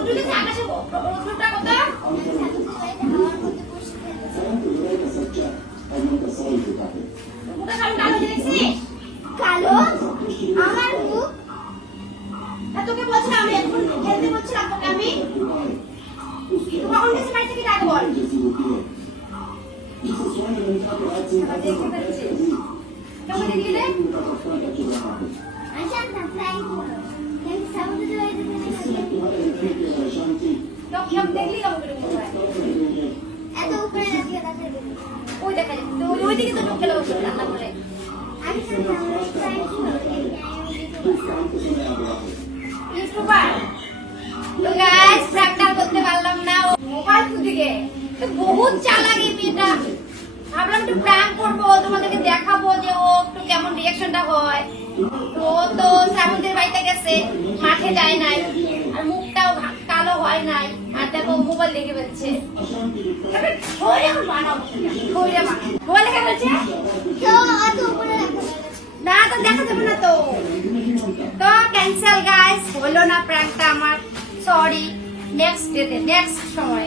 রোদ্র দিচ্ছে আকাশে রোদ্রটা কত মুখটা কালো কালো দেখছি কালো আমার মুখ তোকে বলছিলাম আমি এখন খেলতে বলছিলাম তোকে আমি কখন গেছি বাড়ি থেকে আগে বল কেমন দেখলি আচ্ছা না ফ্লাইং করো কিন্তু সাউন্ড তো এই তো কেমন দেখলি কেমন করে এত উপরে লাগিয়ে দেখা দেখি ওই দেখা যায় তো ওই দিকে তো ঢুকে গেল রান্না করে আমি ফ্লাইং করো ইউটিউবার তো গাইস প্র্যাকটিস করতে পারলাম না মোবাইল দিকে তো বহুত চালাক এই মেয়েটা ভাবলাম একটু প্র্যাঙ্ক করবো তোমাদেরকে দেখাবো যে ও একটু কেমন রিঅ্যাকশনটা হয় তো তো শ্রাবন্তের বাড়িতে গেছে মাঠে যায় নাই আর মুখটাও কালো হয় নাই আর দেখো মোবাইল দেখে ফেলছে মোবাইল দেখে ফেলছে না তো দেখা যাবে না তো ক্যান্সেল গাইস হলো না প্র্যাঙ্কটা আমার সরি নেক্সট ডেতে নেক্সট সময়